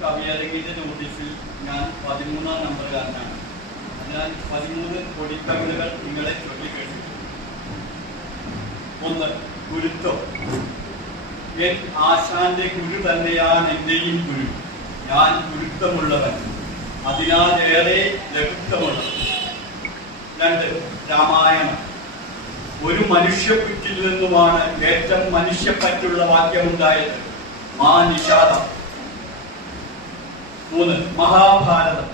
കവിയരങ്ങിന്റെ നോട്ടീസിൽ ഞാൻ 13-ാം നമ്പറുകാരനാണ്. അതിനാൽ 13 പൊടിക്കവിതകൾ നിങ്ങളെ ചൊല്ലിക്കേട്ടു. 1. ഗുരുത്വം. എൻ ആശാന്റെ ഗുരു തന്നെയാണ് എന്റെയും ഗുരു. ഞാൻ ഗുരുത്വമുള്ളവൻ, അതിനാലേറെ ലഘുത്വമുള്ളവൻ. 2. രാമായണം. ഒരു മനുഷ്യപ്പറ്റിൽ നിന്നുമാണ് ഏറ്റവും മനുഷ്യപ്പറ്റുള്ള വാക്യമുണ്ടായത്. മാ നിഷാദം. 3. മഹാഭാരതം.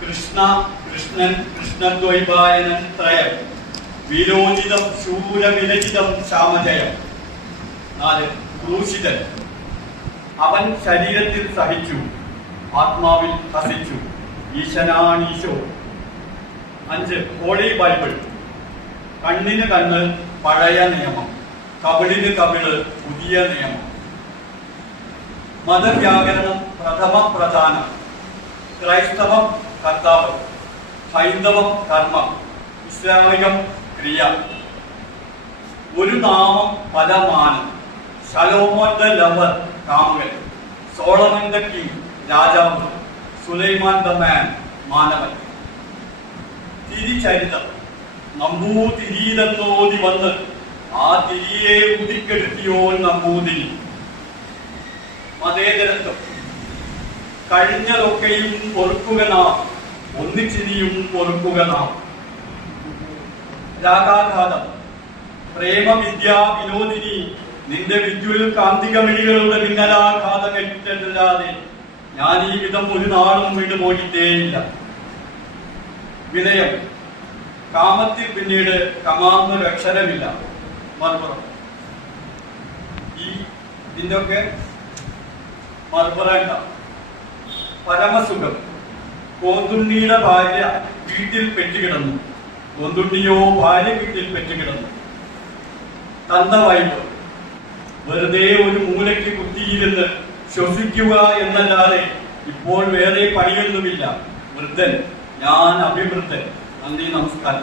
കൃഷ്ണൻ കൃഷ്ണദ്വൈപായനൻ ത്രയം. വിരോചിതം ശൂരവിരചിതം ശ്യാമജയം. 4. ക്രൂശിതൻ. അവൻ ശരീരത്തിൽ സഹിച്ചു, ആത്മാവിൽ ഹസിച്ചു. ഈശനാണീശോ. 5. Holy Bible. കണ്ണിന് കണ്ണ് പഴയ നിയമം, കവിളിന് കവിള് പുതിയ നിയമം. മതവ്യാകരണം പ്രഥമ പ്രധാനം. ക്രൈസ്തവം കർത്താവ്, ഹൈന്ദവം കർമ്മം, ഇസ്ലാമികം ക്രിയ. ഒരു നാമം പല മാനം. ശലോമോൻ ദ ലവർ കാമുകൻ, സോളമൻ ദ കിങ് രാജാവ്, സുലൈമാൻ ദ മാൻ മാനവൻ. തിരിചരിതം. നമ്പൂതിരിയിലെന്നോതി വന്ന് ആ തിരിയെ ഉദിക്കെടുത്തിയോ നമ്പൂതിരി. മതേതരത്വം. കഴിഞ്ഞതൊക്കെയും പൊറുക്കുക നാം, ഒന്നിച്ചിരിയും പൊറുക്കുക നാം. രാഗാഘാതം. പ്രേമവിദ്യാ വിനോദിനി, നിന്റെ വിദ്യുൽ കാന്തികമിഴികളുടെ മിന്നലാഘാതമേറ്റല്ലാതെ ഞാൻ ഈ വിധം ഒരു നാളും വിട്ടുപോയിട്ടേയില്ല. വിനയം. കാമത്തിൽ പിന്നീട് കമാന്നൊരു അക്ഷരമില്ല. മറുപുറം. ഇതിന്റെയൊക്കെ മറുപുറം. പരമസുഖം. കോന്തുണ്ണിയുടെ ഭാര്യ വീട്ടിൽ പെറ്റുകിടന്നു, കോന്തുണ്ണിയോ ഭാര്യ വീട്ടിൽ പെറ്റുകിടന്നു. തന്തവായ്പ്. വെറുതെ ഒരു മൂലയ്ക്ക് കുത്തിയിരുന്ന് ശ്വസിക്കുക എന്നല്ലാതെ ഇപ്പോൾ വേറെ പണിയൊന്നുമില്ല. വൃദ്ധൻ. ഞാൻ അഭിവൃദ്ധൻ. നന്ദി, നമസ്കാരം.